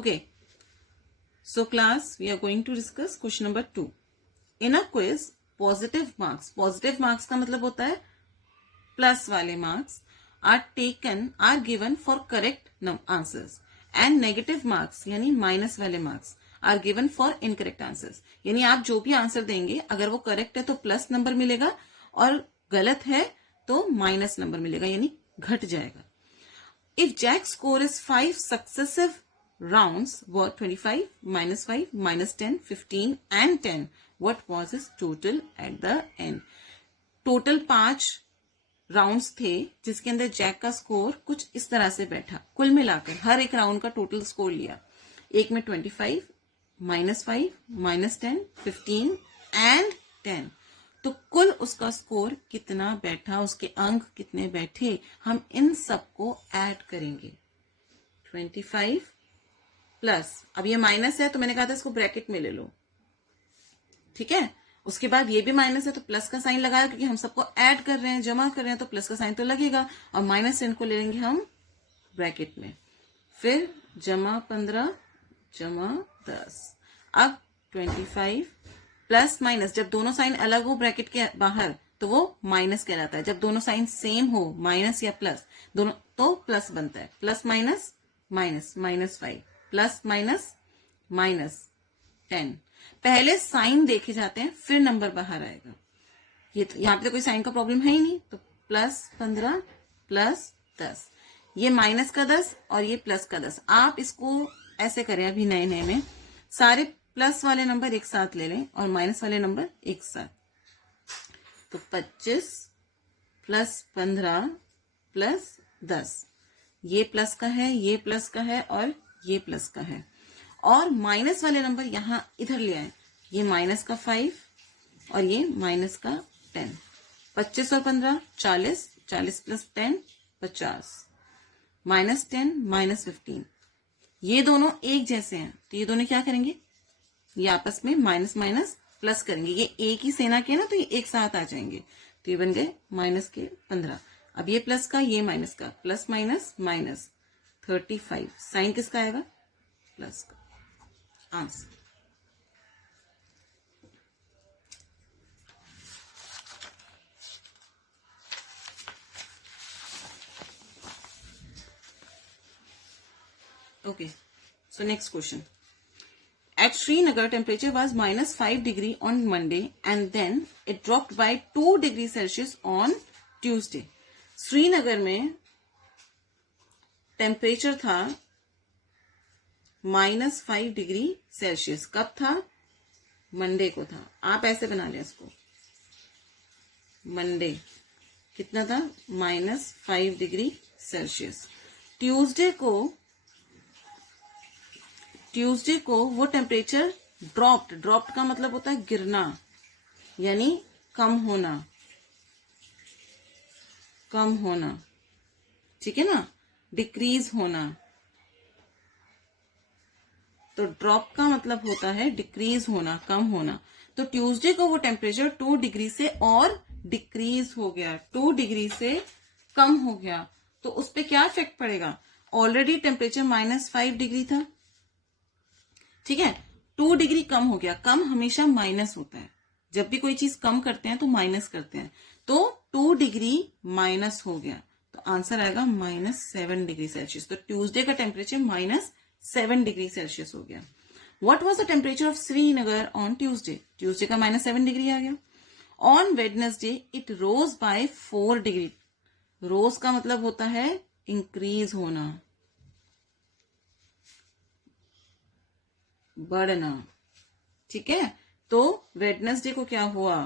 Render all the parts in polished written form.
Okay. So class, we are going to discuss question number 2. In a quiz, positive marks का मतलब होता है plus वाले marks are given for correct answers and negative marks यानी minus वाले marks are given for incorrect answers. यानी आप जो भी आंसर देंगे अगर वो करेक्ट है तो प्लस नंबर मिलेगा और गलत है तो माइनस नंबर मिलेगा यानी घट जाएगा. If Jack's score is 5 successive rounds were 25, -5, -10, 15 and 10, what was his total at the end? Total 5 rounds थे जिसके अंदर जैक का स्कोर कुछ इस तरह से बैठा. कुल मिलाकर हर एक राउंड का टोटल स्कोर लिया. एक में 25, -5, -10, 15 एंड 10. तो कुल उसका स्कोर कितना बैठा, उसके अंक कितने बैठे, हम इन सबको ऐड करेंगे. 25 प्लस, अब ये माइनस है तो मैंने कहा था इसको ब्रैकेट में ले लो, ठीक है. उसके बाद ये भी माइनस है तो प्लस का साइन लगाया क्योंकि हम सबको ऐड कर रहे हैं, जमा कर रहे हैं तो प्लस का साइन तो लगेगा. और माइनस इनको ले लेंगे हम ब्रैकेट में. फिर जमा 15 जमा 10. अब 25 प्लस माइनस, जब दोनों साइन अलग हो ब्रैकेट के बाहर तो वो माइनस कहलाता है. जब दोनों साइन सेम हो, माइनस या प्लस दोनों, तो प्लस बनता है. Plus minus minus, -5 plus minus -10. पहले साइन देखे जाते हैं फिर नंबर बाहर आएगा. ये तो यहाँ पे तो कोई साइन का प्रॉब्लम है ही नहीं. तो +15 प्लस 10, ये माइनस का 10 और ये प्लस का 10. आप इसको ऐसे करें, अभी नए नए में सारे प्लस वाले नंबर एक साथ ले लें और माइनस वाले नंबर एक साथ. तो 25 प्लस 15 प्लस 10, ये प्लस का है, ये प्लस का है और ये प्लस का है. और माइनस वाले नंबर यहां इधर ले आए. ये माइनस का 5 और ये माइनस का 10. 25 और 15 40, 40 प्लस 10 50, -10 -15. ये दोनों एक जैसे हैं तो ये दोनों क्या करेंगे, ये आपस में माइनस माइनस प्लस करेंगे. ये एक ही सेना के ना तो ये एक साथ आ जाएंगे. तो ये बन गए माइनस के 15. अब ये प्लस का, ये माइनस का, प्लस माइनस माइनस 35. साइन किसका आएगा, प्लस का. Answer. Okay, so next question. At Srinagar, temperature was -5 degree on Monday and then it dropped by 2 degrees Celsius on Tuesday. Srinagar में टेम्परेचर था -5 डिग्री सेल्सियस. कब था, मंडे को था. आप ऐसे बना लें इसको, मंडे कितना था, -5 डिग्री सेल्सियस. ट्यूसडे को वो टेम्परेचर ड्रॉप्ड का मतलब होता है गिरना, यानी कम होना, ठीक है ना. डिक्रीज होना. तो ड्रॉप का मतलब होता है डिक्रीज होना, कम होना. तो ट्यूसडे को वो टेम्परेचर 2 डिग्री से और डिक्रीज हो गया, 2 डिग्री से कम हो गया. तो उस पर क्या इफेक्ट पड़ेगा, ऑलरेडी टेम्परेचर -5 डिग्री था, ठीक है. 2 डिग्री कम हो गया. कम हमेशा माइनस होता है, जब भी कोई चीज कम करते हैं तो माइनस करते हैं. तो 2 डिग्री माइनस हो गया तो आंसर आएगा -7 डिग्री सेल्सियस. तो ट्यूसडे का टेम्परेचर -7 डिग्री सेल्सियस हो गया. What was the temperature of Srinagar on Tuesday, Tuesday का -7 डिग्री आ गया. On Wednesday it rose by 4 degree. Rose का मतलब होता है इंक्रीज होना, बढ़ना, ठीक है. तो वेडनेसडे को क्या हुआ,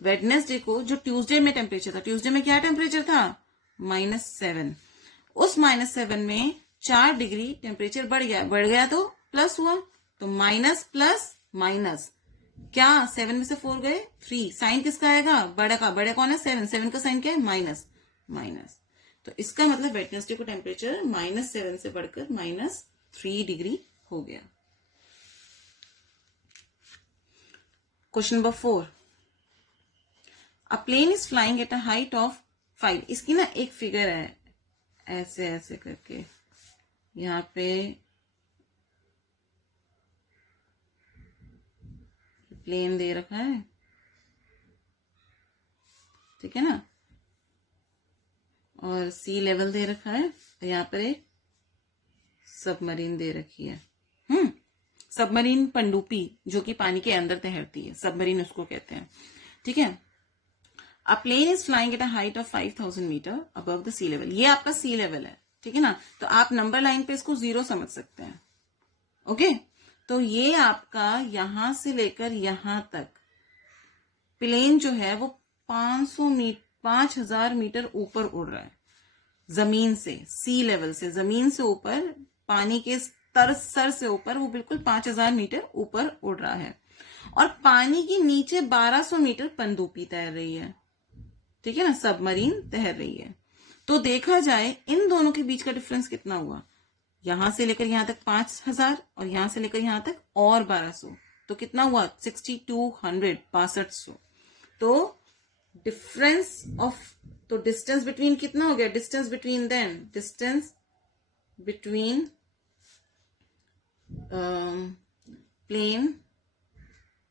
वेडनेसडे को जो ट्यूसडे में टेम्परेचर था, ट्यूसडे में क्या टेम्परेचर था, -7. उस -7 में 4 डिग्री टेम्परेचर बढ़ गया तो प्लस हुआ. तो माइनस प्लस माइनस, क्या 7 में से 4 गए 3. साइन किसका आएगा, बड़ा का. बड़ा कौन है, 7 का साइन क्या है, माइनस. तो इसका मतलब वेडनेसडे को टेम्परेचर -7 से बढ़कर -3 डिग्री हो गया. Question number 4. A plane is flying at a height of 5. इसकी ना एक फिगर है ऐसे ऐसे करके, यहाँ पे प्लेन दे रखा है, ठीक है ना, और सी लेवल दे रखा है, और यहाँ पर एक सबमरीन दे रखी है। सबमरीन पनडुब्बी जो कि पानी के अंदर तैरती है, सबमरीन उसको कहते हैं, ठीक है। A plane is flying at a height of 5000 metre above the sea level, ये आपका सी लेवल है, ठीक है ना। तो आप नंबर लाइन पे इसको 0 समझ सकते हैं, ओके। तो ये आपका यहां से लेकर यहां तक प्लेन जो है वो 5000 मीटर ऊपर उड़ रहा है जमीन से, सी लेवल से, जमीन से ऊपर, पानी के सर से ऊपर, वो बिल्कुल 5000 मीटर ऊपर उड़ रहा है। और पानी के नीचे 1200 मीटर पनडुब्बी तैर रही है, ठीक है ना, सबमरीन तैर रही है। तो देखा जाए इन दोनों के बीच का डिफरेंस कितना हुआ, यहां से लेकर यहां तक 5000 और यहां से लेकर यहां तक और 1200, तो कितना हुआ 6200, 6200। तो डिफरेंस ऑफ, तो डिस्टेंस बिटवीन कितना हो गया, distance between then, distance between plane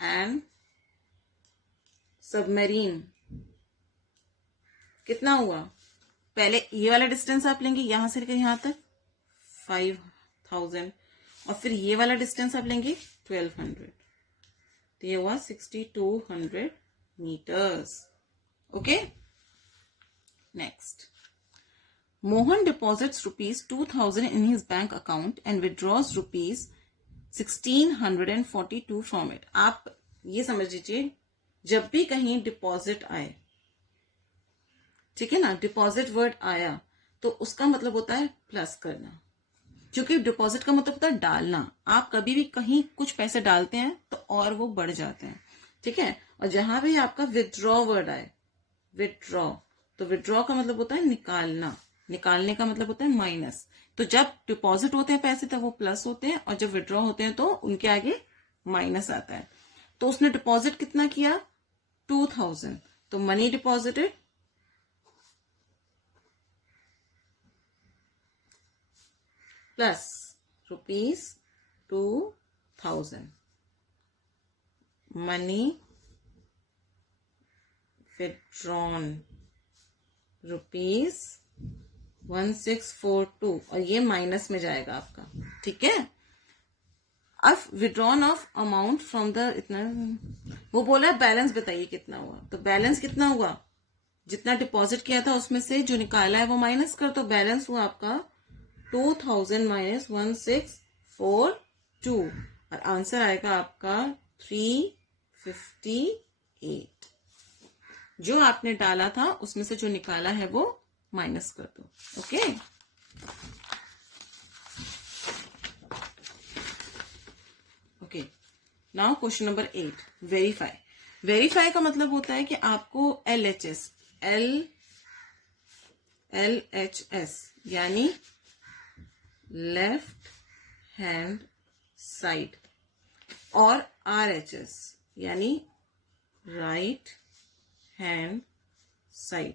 and submarine कितना हुआ, पहले ये वाला डिस्टेंस आप लेंगे यहां से लेकर यहां तक 5000, और फिर ये वाला डिस्टेंस आप लेंगे 1200, तो ये हुआ 6200 meters, okay. Next, Mohan deposits ₹2000 in his bank account and withdraws ₹1642 from it. आप ये समझ लीजिए, जब भी कहीं डिपॉजिट आए, ठीक है ना, डिपॉजिट वर्ड आया तो उसका मतलब होता है प्लस करना, क्योंकि डिपॉजिट का मतलब होता है डालना। आप कभी भी कहीं कुछ पैसे डालते हैं तो और वो बढ़ जाते हैं, ठीक है। और जहां भी आपका विथड्रॉ वर्ड आए, विथड्रॉ, तो विथड्रॉ का मतलब होता है निकालना, निकालने का मतलब होता है माइनस। तो जब डिपॉजिट होते हैं पैसे तब वो प्लस होते हैं, और जब विथड्रॉ होते हैं तो उनके आगे माइनस आता है। तो उसने डिपॉजिट कितना किया, 2000, तो money deposited plus ₹2000, money withdrawn ₹1642, और ये माइनस में जाएगा आपका, ठीक है। अब withdrawn of amount from the, इतना वो बोला है बैलेंस बताइए कितना हुआ, तो बैलेंस कितना हुआ, जितना डिपॉजिट किया था उसमें से जो निकाला है वो माइनस कर, तो बैलेंस हुआ आपका 2000 माइनस 1642, और आंसर आएगा आपका 358। जो आपने डाला था उसमें से जो निकाला है वो माइनस कर दो, okay. Okay, now question number 8, verify. Verify का मतलब होता है कि आपको LHS यानी लेफ्ट हैंड साइड, और RHS यानी राइट हैंड साइड।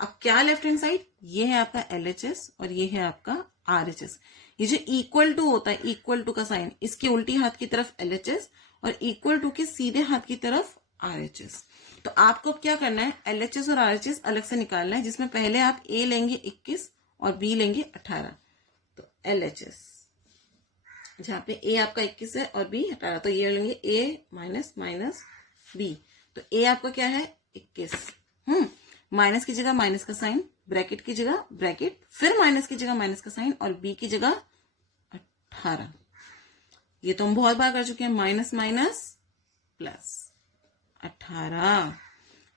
अब क्या लेफ्ट हैंड साइड, ये है आपका LHS और ये है आपका RHS। ये जो इक्वल टू होता है, इक्वल टू का साइन, इसके उल्टी हाथ की तरफ LHS और इक्वल टू के सीधे हाथ की तरफ RHS। तो आपको क्या करना है, LHS और RHS अलग से निकालना है, जिसमें पहले आप A लेंगे 21 और B लेंगे 18। तो LHS जहां पे A आपका 21 है और B 18, तो ये लेंगे A माइनस माइनस B। तो A आपका क्या है 21, माइनस की जगह माइनस का साइन, ब्रैकेट की जगह ब्रैकेट, फिर माइनस की जगह माइनस का साइन, और B की जगह 18। ये तो हम बहुत बार कर चुके हैं, माइनस माइनस प्लस 18,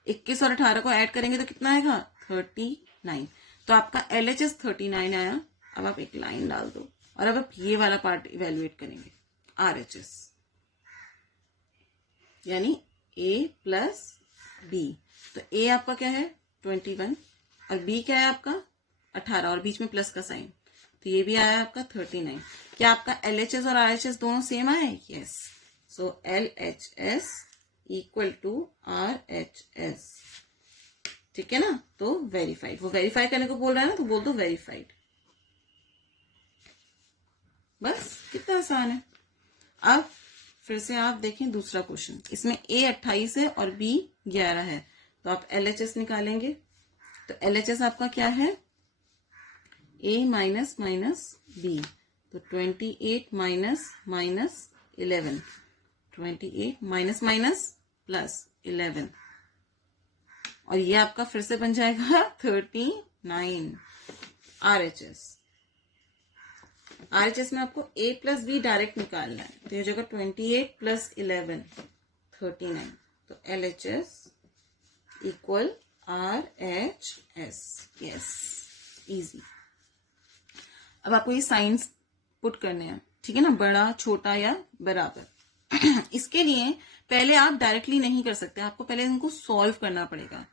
21 और 18 को ऐड करेंगे तो कितना आएगा 39। तो आपका LHS 39 आया। अब आप एक लाइन डाल दो और अब आप ये वाला पार्ट इवेल्युएट करेंगे, RHS यानी A प्लस B। तो A आपका क्या है 21 और B क्या है आपका 18 और बीच में प्लस का साइन, तो ये भी आया आपका 39। क्या आपका LHS और RHS दोनों सेम आए, yes. So LHS equal to RHS, ठीक है ना। तो वेरीफाइड, वो वेरीफाई करने को बोल रहा है ना, तो बोल दो वेरीफाइड। बस, कितना आसान है। अब फिर से आप देखें दूसरा क्वेश्चन, इसमें A 28 है और B 11 है, तो आप LHS निकालेंगे। तो LHS आपका क्या है, A माइनस माइनस B, तो 28 minus minus 11, 28 minus minus plus 11, और ये आपका फिर से बन जाएगा 39 RHS। RHS में आपको A प्लस B डायरेक्ट निकालना है, तो ये जगह 28 प्लस 11 39, तो LHS equal RHS। Yes, easy. अब आपको ये साइंस पुट करने हैं, ठीक है ना, बड़ा छोटा या बराबर। इसके लिए पहले आप डायरेक्टली नहीं कर सकते, आपको पहले इनको सॉल्व करना पड़ेगा।